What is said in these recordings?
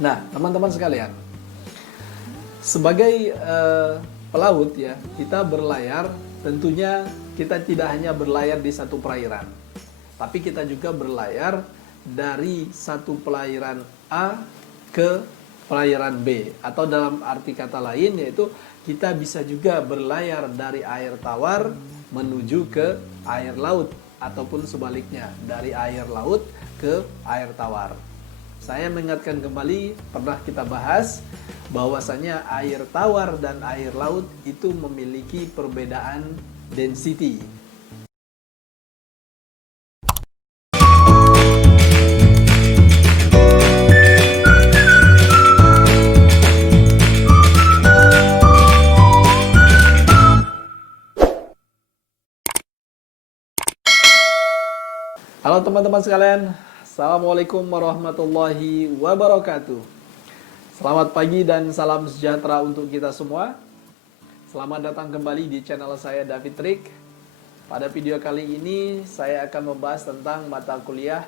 Nah, teman-teman sekalian, sebagai pelaut ya, kita berlayar, tentunya kita tidak hanya berlayar di satu perairan, tapi kita juga berlayar dari satu perairan A ke perairan B, atau dalam arti kata lain yaitu kita bisa juga berlayar dari air tawar menuju ke air laut, ataupun sebaliknya dari air laut ke air tawar. Saya mengingatkan kembali, pernah kita bahas bahwasanya air tawar dan air laut itu memiliki perbedaan density. Halo teman-teman sekalian, Assalamualaikum warahmatullahi wabarakatuh. Selamat pagi dan salam sejahtera untuk kita semua. Selamat datang kembali di channel saya, David Rick. Pada video kali ini saya akan membahas tentang mata kuliah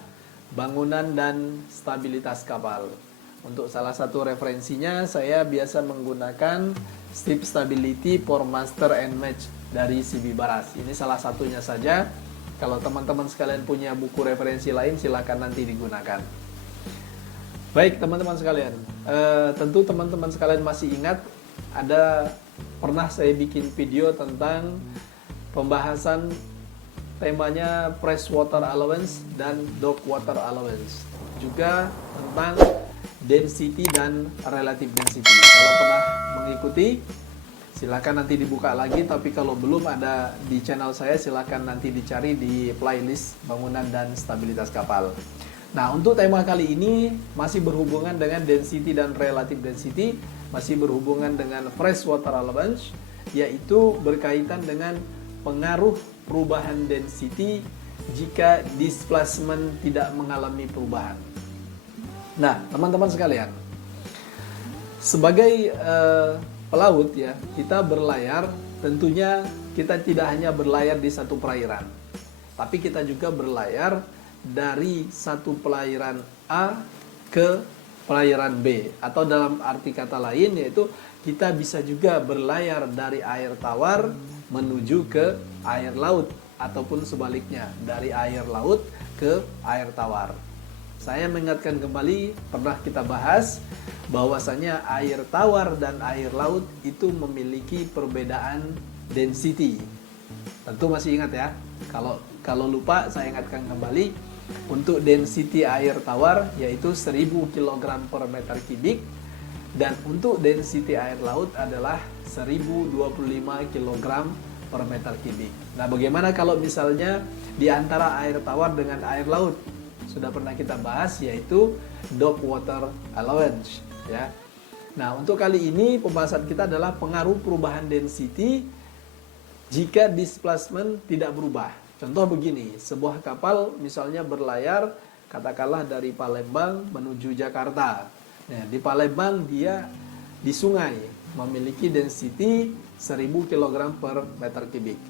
bangunan dan stabilitas kapal. Untuk salah satu referensinya, saya biasa menggunakan Ship Stability for Master and Match dari CB Baras. Ini salah satunya saja. Kalau teman-teman sekalian punya buku referensi lain, silakan nanti digunakan. Baik teman-teman sekalian, tentu teman-teman sekalian masih ingat pernah saya bikin video tentang pembahasan temanya freshwater allowance dan dock water allowance, juga tentang density dan relative density. Kalau pernah mengikuti, silakan nanti dibuka lagi, tapi kalau belum ada di channel saya, silakan nanti dicari di playlist bangunan dan stabilitas kapal. Nah, untuk tema kali ini masih berhubungan dengan density dan relative density, masih berhubungan dengan freshwater allowance, yaitu berkaitan dengan pengaruh perubahan density jika displacement tidak mengalami perubahan. Nah, teman-teman sekalian, sebagai pelaut ya, kita berlayar, tentunya kita tidak hanya berlayar di satu perairan, tapi kita juga berlayar dari satu perairan A ke perairan B, atau dalam arti kata lain yaitu kita bisa juga berlayar dari air tawar menuju ke air laut, ataupun sebaliknya dari air laut ke air tawar. Saya mengingatkan kembali, pernah kita bahas bahwasanya air tawar dan air laut itu memiliki perbedaan density. Tentu masih ingat ya. Kalau lupa, saya ingatkan kembali. Untuk density air tawar yaitu 1000 kg per meter kubik, dan untuk density air laut adalah 1025 kg per meter kubik. Nah, bagaimana kalau misalnya di antara air tawar dengan air laut? Sudah pernah kita bahas, yaitu dock water allowance ya. Nah, untuk kali ini pembahasan kita adalah pengaruh perubahan density jika displacement tidak berubah. Contoh begini, sebuah kapal misalnya berlayar katakanlah dari Palembang menuju Jakarta. Nah, di Palembang dia di sungai memiliki density 1000 kg per meter kubik.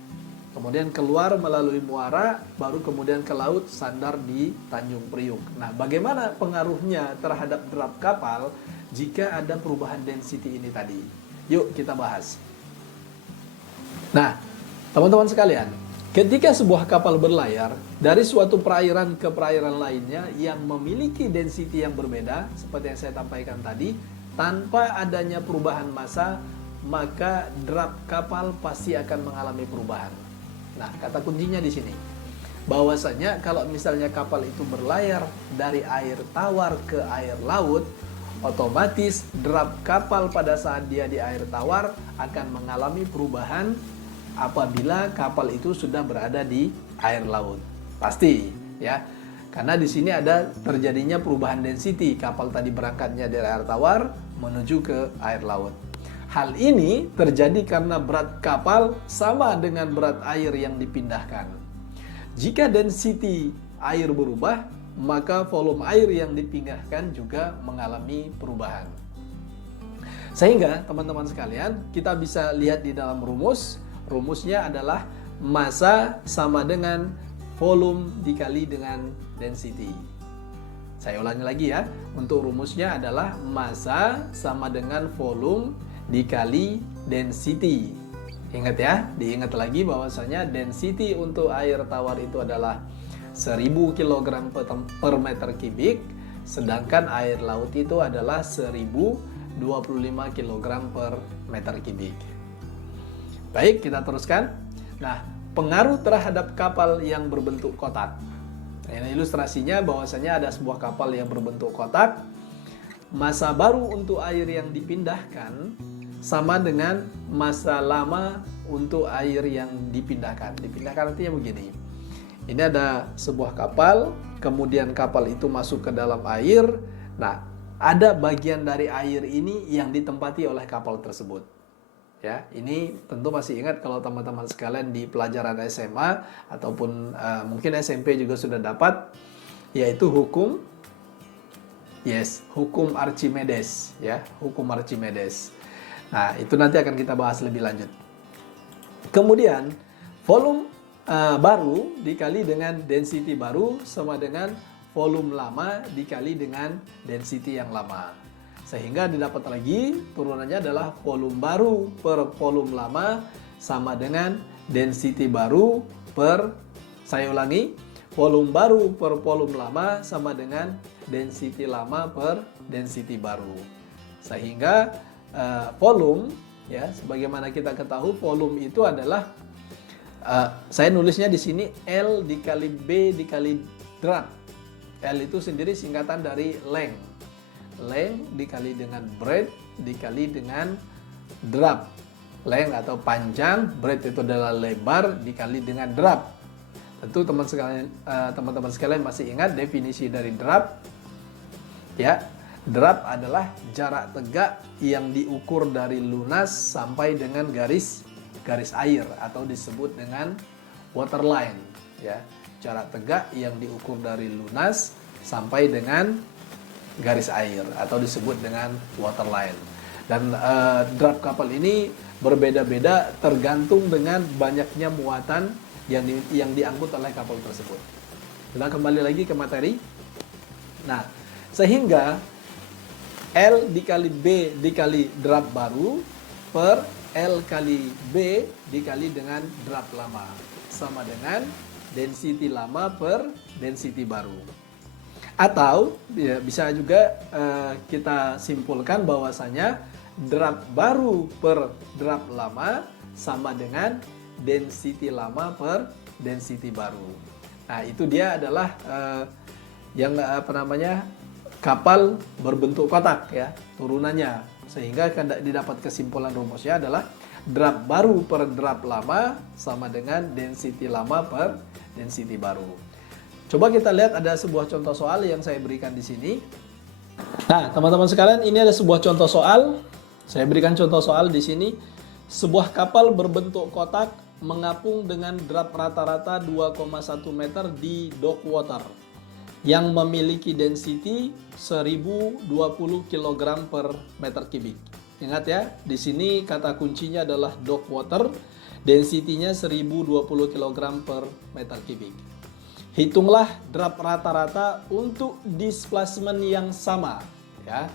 Kemudian keluar melalui muara, baru kemudian ke laut, sandar di Tanjung Priuk. Nah, bagaimana pengaruhnya terhadap drap kapal jika ada perubahan density ini tadi? Yuk kita bahas. Nah, teman-teman sekalian, ketika sebuah kapal berlayar dari suatu perairan ke perairan lainnya yang memiliki density yang berbeda, seperti yang saya sampaikan tadi, tanpa adanya perubahan massa, maka drap kapal pasti akan mengalami perubahan. Nah, kata kuncinya di sini, bahwasanya kalau misalnya kapal itu berlayar dari air tawar ke air laut, otomatis drap kapal pada saat dia di air tawar akan mengalami perubahan apabila kapal itu sudah berada di air laut. Pasti ya. Karena di sini ada terjadinya perubahan density, kapal tadi berangkatnya dari air tawar menuju ke air laut. Hal ini terjadi karena berat kapal sama dengan berat air yang dipindahkan. Jika density air berubah, maka volume air yang dipindahkan juga mengalami perubahan. Sehingga teman-teman sekalian, kita bisa lihat di dalam rumus. Rumusnya adalah massa sama dengan volume dikali dengan density. Saya ulangi lagi ya. Untuk rumusnya adalah massa sama dengan volume dikali density. Ingat ya, diingat lagi bahwasanya density untuk air tawar itu adalah 1000 kg per meter kubik, sedangkan air laut itu adalah 1025 kg per meter kubik. Baik, kita teruskan. Nah, pengaruh terhadap kapal yang berbentuk kotak. Ini ilustrasinya bahwasanya ada sebuah kapal yang berbentuk kotak. Massa baru untuk air yang dipindahkan sama dengan massa lama untuk air yang dipindahkan. Dipindahkan artinya begini. Ini ada sebuah kapal, kemudian kapal itu masuk ke dalam air. Nah, ada bagian dari air ini yang ditempati oleh kapal tersebut. Ya, ini tentu masih ingat kalau teman-teman sekalian di pelajaran SMA ataupun mungkin SMP juga sudah dapat, yaitu hukum Archimedes, ya, hukum Archimedes. Nah, itu nanti akan kita bahas lebih lanjut. Kemudian volume baru dikali dengan density baru sama dengan volume lama dikali dengan density yang lama. Sehingga didapat lagi turunannya adalah volume baru per volume lama sama dengan density baru per, saya ulangi, volume baru per volume lama sama dengan density lama per density baru. Sehingga volume, ya, sebagaimana kita ketahui volume itu adalah saya nulisnya di sini L dikali B dikali drag. L itu sendiri singkatan dari length. Length dikali dengan breadth dikali dengan drop. Length atau panjang, breadth itu adalah lebar dikali dengan drop. Tentu teman-teman sekalian masih ingat definisi dari drop. Ya, drop adalah jarak tegak yang diukur dari lunas sampai dengan garis air atau disebut dengan waterline. Ya, jarak tegak yang diukur dari lunas sampai dengan garis air atau disebut dengan waterline. Dan drop kapal ini berbeda-beda tergantung dengan banyaknya muatan yang diangkut oleh kapal tersebut. Kita kembali lagi ke materi. Nah, sehingga L dikali B dikali drop baru per L kali B dikali dengan drop lama sama dengan density lama per density baru. Atau ya, bisa juga kita simpulkan bahwasanya drop baru per drop lama sama dengan density lama per density baru. Nah, itu dia adalah yang kapal berbentuk kotak, ya, turunannya. Sehingga didapat kesimpulan rumusnya adalah drop baru per drop lama sama dengan density lama per density baru. Coba kita lihat, ada sebuah contoh soal yang saya berikan di sini. Nah, teman-teman sekalian, ini ada sebuah contoh soal. Saya berikan contoh soal di sini. Sebuah kapal berbentuk kotak mengapung dengan drop rata-rata 2,1 meter di dock water yang memiliki density 1020 kg per meter kubik. Ingat ya, di sini kata kuncinya adalah dock water, density-nya 1020 kg per meter kubik. Hitunglah drop rata-rata untuk displacement yang sama, ya,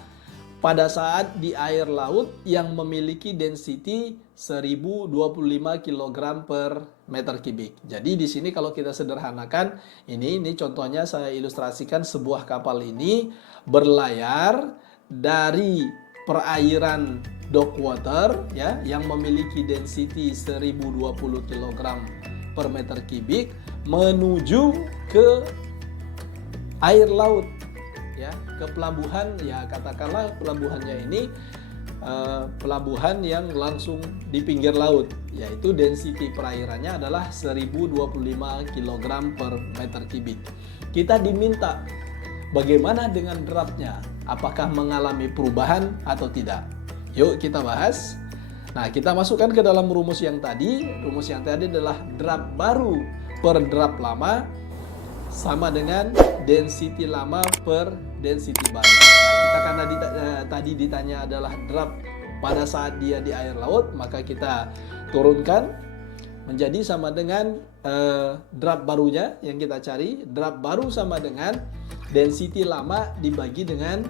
pada saat di air laut yang memiliki density 1025 kg per meter kubik. Jadi di sini kalau kita sederhanakan, ini contohnya saya ilustrasikan sebuah kapal ini berlayar dari perairan dock water, ya, yang memiliki density 1020 kg per meter kubik menuju ke air laut, ya, ke pelabuhan, ya, katakanlah pelabuhannya ini pelabuhan yang langsung di pinggir laut, yaitu density perairannya adalah 1025 kg per meter kubik. Kita diminta bagaimana dengan dropnya, apakah mengalami perubahan atau tidak. Yuk kita bahas. Nah, kita masukkan ke dalam rumus yang tadi. Rumus yang tadi adalah drop baru per drop lama sama dengan density lama per density baru. Nah, kita karena tadi ditanya adalah drop pada saat dia di air laut, maka kita turunkan menjadi sama dengan drop barunya yang kita cari. Drop baru sama dengan density lama dibagi dengan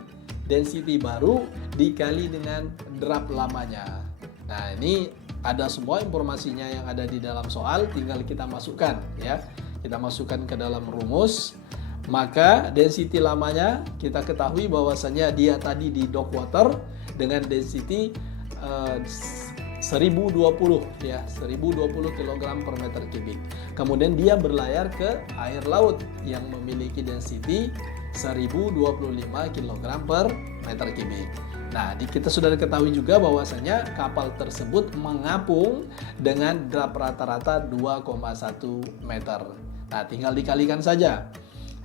density baru dikali dengan drop lamanya. Nah, ini ada semua informasinya yang ada di dalam soal, tinggal kita masukkan ya. Kita masukkan ke dalam rumus. Maka density lamanya kita ketahui bahwasanya dia tadi di dock water dengan density 1020 ya, 1020 kg per meter kubik. Kemudian dia berlayar ke air laut yang memiliki density 1025 kg per meter kubik. Nah, kita sudah ketahui juga bahwasanya kapal tersebut mengapung dengan drop rata-rata 2,1 meter. Nah, tinggal dikalikan saja.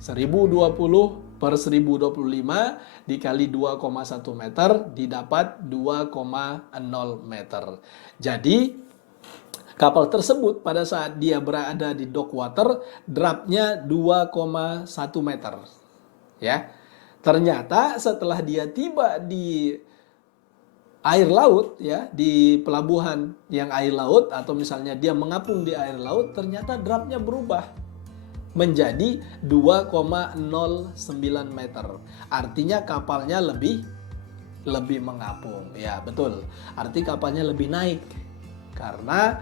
1020 per 1025 dikali 2,1 meter didapat 2,0 meter. Jadi kapal tersebut pada saat dia berada di dock water dropnya 2,1 meter. Ya. Ternyata setelah dia tiba di air laut ya, di pelabuhan yang air laut atau misalnya dia mengapung di air laut, ternyata dropnya berubah menjadi 2,09 meter. Artinya kapalnya lebih mengapung. Ya, betul. Arti kapalnya lebih naik. Karena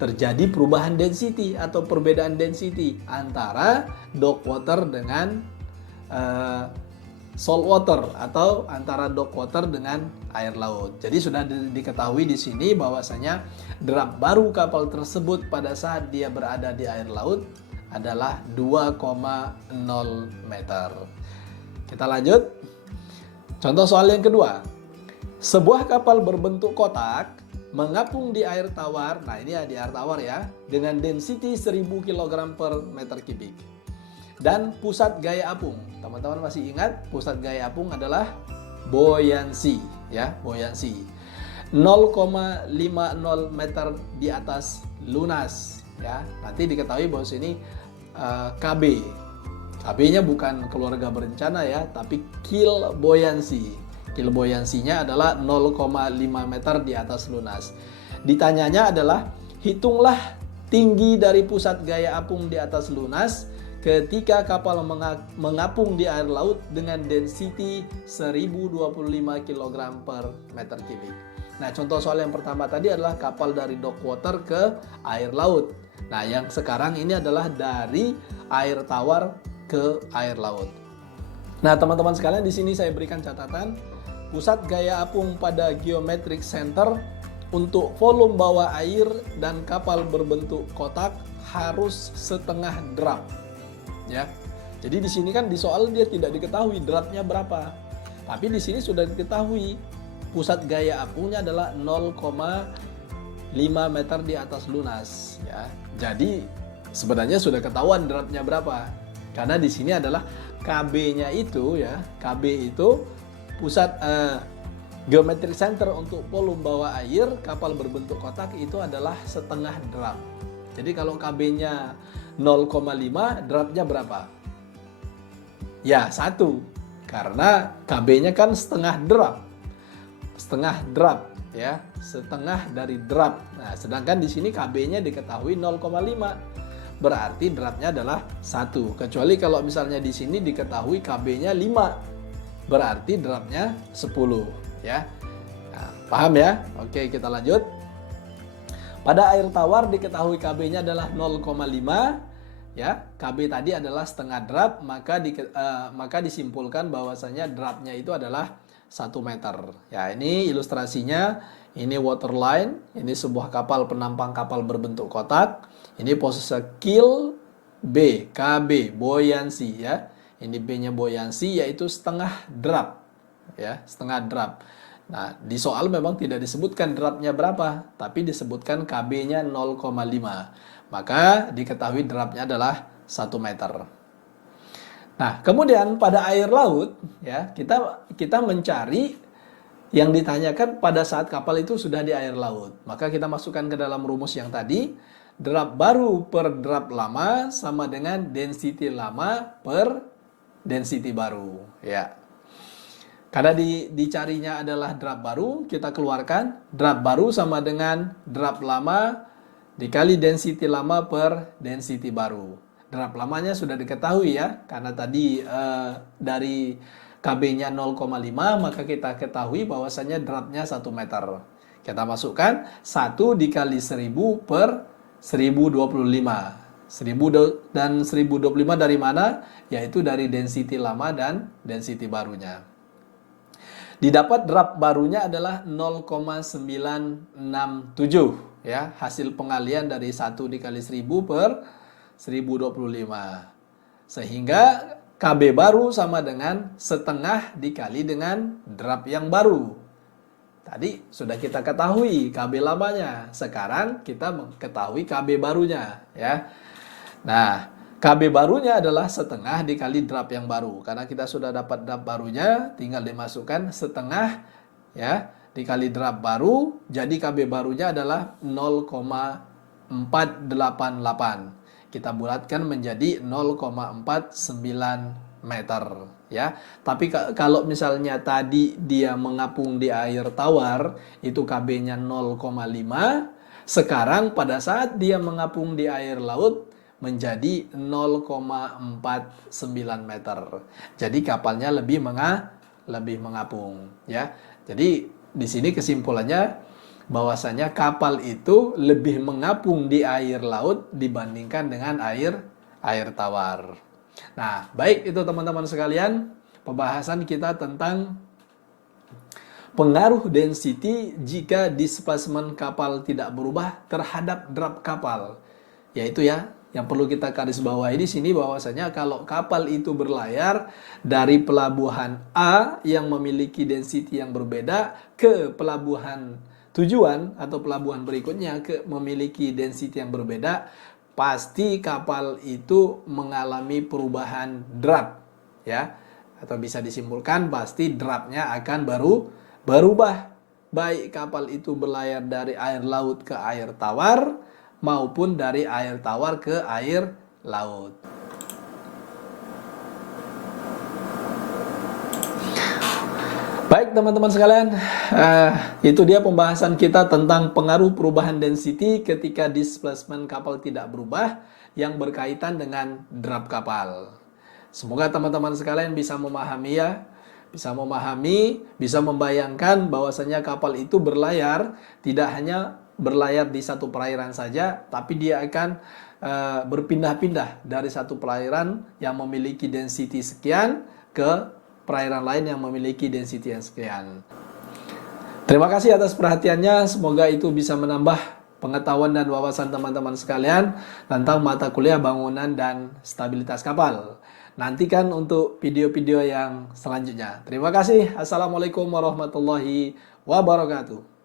terjadi perubahan density atau perbedaan density antara dock water dengan salt water atau antara dock water dengan air laut. Jadi sudah diketahui di sini bahwasanya drop baru kapal tersebut pada saat dia berada di air laut adalah 2,0 meter. Kita lanjut. Contoh soal yang kedua. Sebuah kapal berbentuk kotak mengapung di air tawar. Nah, ini ya di air tawar ya, dengan density 1000 kg per meter kubik. Dan pusat gaya apung. Teman-teman masih ingat pusat gaya apung adalah buoyancy ya, buoyancy. 0,50 meter di atas lunas ya. Nanti diketahui bahwa sini KB. KB-nya bukan keluarga berencana ya, tapi keel buoyancy. Keel buoyancy-nya adalah 0,5 meter di atas lunas. Ditanyanya adalah hitunglah tinggi dari pusat gaya apung di atas lunas ketika kapal mengapung di air laut dengan density 1025 kg per meter kubik. Nah, contoh soal yang pertama tadi adalah kapal dari dock water ke air laut. Nah, yang sekarang ini adalah dari air tawar ke air laut. Nah, teman-teman sekalian, di sini saya berikan catatan pusat gaya apung pada geometric center untuk volume bawah air dan kapal berbentuk kotak harus setengah drop. Ya. Jadi di sini kan di soal dia tidak diketahui dropnya berapa. Tapi di sini sudah diketahui pusat gaya apungnya adalah 0,5 meter di atas lunas ya. Jadi sebenarnya sudah ketahuan dropnya berapa. Karena di sini adalah KB-nya itu ya, KB itu pusat geometric center untuk volume bawah air kapal berbentuk kotak itu adalah setengah drop. Jadi kalau KB-nya 0,5, dropnya berapa? Ya, 1. Karena KB-nya kan setengah drop. Setengah drop ya, setengah dari drop. Nah, sedangkan di sini KB-nya diketahui 0,5. Berarti dropnya adalah 1. Kecuali kalau misalnya di sini diketahui KB-nya 5. Berarti dropnya 10 ya. Nah, paham ya? Oke, kita lanjut. Pada air tawar diketahui KB-nya adalah 0,5 ya. KB tadi adalah setengah drop, maka disimpulkan bahwasanya dropnya itu adalah 1 meter. Ya, ini ilustrasinya. Ini waterline, ini sebuah kapal penampang kapal berbentuk kotak. Ini posisi keel B, KB, buoyancy ya. Ini B-nya buoyancy yaitu setengah drop ya, setengah drop. Nah, di soal memang tidak disebutkan dropnya berapa, tapi disebutkan KB-nya 0,5. Maka diketahui dropnya adalah 1 meter. Nah, kemudian pada air laut ya, kita mencari yang ditanyakan pada saat kapal itu sudah di air laut. Maka kita masukkan ke dalam rumus yang tadi, drop baru per drop lama sama dengan density lama per density baru ya. Karena dicarinya adalah drop baru, kita keluarkan drop baru sama dengan drop lama dikali density lama per density baru. Drap lamanya sudah diketahui ya, karena tadi dari KB-nya 0,5, maka kita ketahui bahwasannya drapnya 1 meter. Kita masukkan 1 dikali 1000 per 1025. 1000 dan 1025 dari mana? Yaitu dari density lama dan density barunya. Didapat drap barunya adalah 0,967 ya, hasil pengalian dari 1 dikali 1000 per 1025. Sehingga KB baru sama dengan setengah dikali dengan drap yang baru. Tadi sudah kita ketahui KB lamanya. Sekarang kita mengetahui KB barunya ya. Nah, KB barunya adalah setengah dikali drap yang baru. Karena kita sudah dapat drap barunya, tinggal dimasukkan setengah ya dikali drap baru, jadi KB barunya adalah 0,488. Kita bulatkan menjadi 0,49 meter ya. Tapi kalau misalnya tadi dia mengapung di air tawar itu KB-nya 0,5, sekarang pada saat dia mengapung di air laut menjadi 0,49 meter. Jadi kapalnya lebih mengapung ya. Jadi di sini kesimpulannya bahwasanya kapal itu lebih mengapung di air laut dibandingkan dengan air tawar. Nah, baik itu teman-teman sekalian, pembahasan kita tentang pengaruh density jika displacement kapal tidak berubah terhadap drap kapal. Yaitu ya, yang perlu kita garis bawahi di sini bahwasanya kalau kapal itu berlayar dari pelabuhan A yang memiliki density yang berbeda ke pelabuhan tujuan atau pelabuhan berikutnya memiliki density yang berbeda, pasti kapal itu mengalami perubahan drap ya, atau bisa disimpulkan pasti drapnya akan berubah, baik kapal itu berlayar dari air laut ke air tawar maupun dari air tawar ke air laut. Baik teman-teman sekalian, itu dia pembahasan kita tentang pengaruh perubahan density ketika displacement kapal tidak berubah yang berkaitan dengan drap kapal. Semoga teman-teman sekalian bisa memahami ya, bisa membayangkan bahwasanya kapal itu berlayar tidak hanya berlayar di satu perairan saja, tapi dia akan berpindah-pindah dari satu perairan yang memiliki density sekian ke perairan lain yang memiliki density yang sekian. Terima kasih atas perhatiannya. Semoga itu bisa menambah pengetahuan dan wawasan teman-teman sekalian tentang mata kuliah bangunan dan stabilitas kapal. Nantikan untuk video-video yang selanjutnya. Terima kasih. Assalamualaikum warahmatullahi wabarakatuh.